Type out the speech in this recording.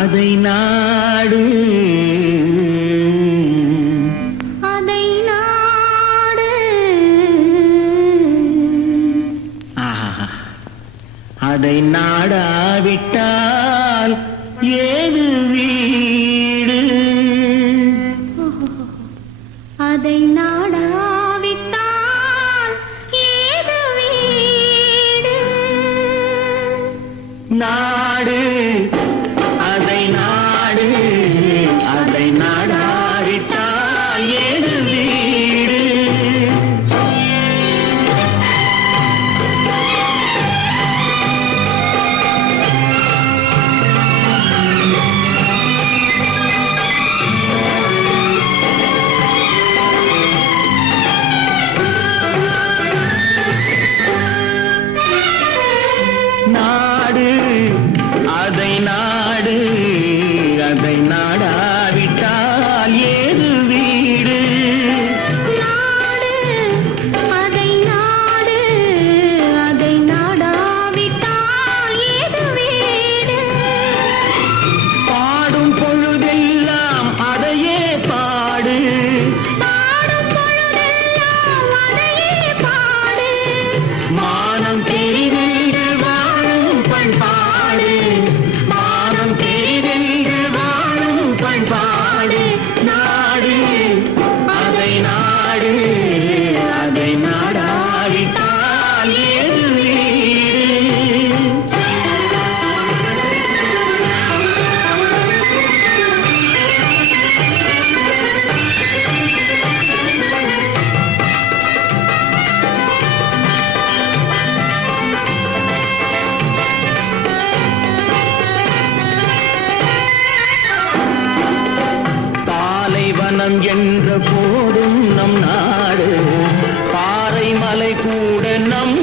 அதை நாடு அதை நாடு அதை நாடாவிட்டால் ஏது வீடு அதை நாடாவிட்டால் ஏது வீடு நாடு அதை நாடு அதை நாடாவிட்டால் ஏது வீடு நாடு அதை நாடு அதை நாடாவிட்டால் ஏது வீடு நாடு அதை நாடு அதை நாடாவிட்டால் ஏது வீடு பாடும் பொழுதெல்லாம் அதையே பாடு பாடும் பொழுதெல்லாம் அதையே பாடு மானம் தெரிந்து வாழும் பண்பாடு மானம் தெரிந்து வாழும் பண்பாடு நாடு அதை நாடு அதை நாடாவிட்டால் ஏது வீடு பாலைவனம் என்ற போதும் நம் நாடு பாறை மலை கூட நம்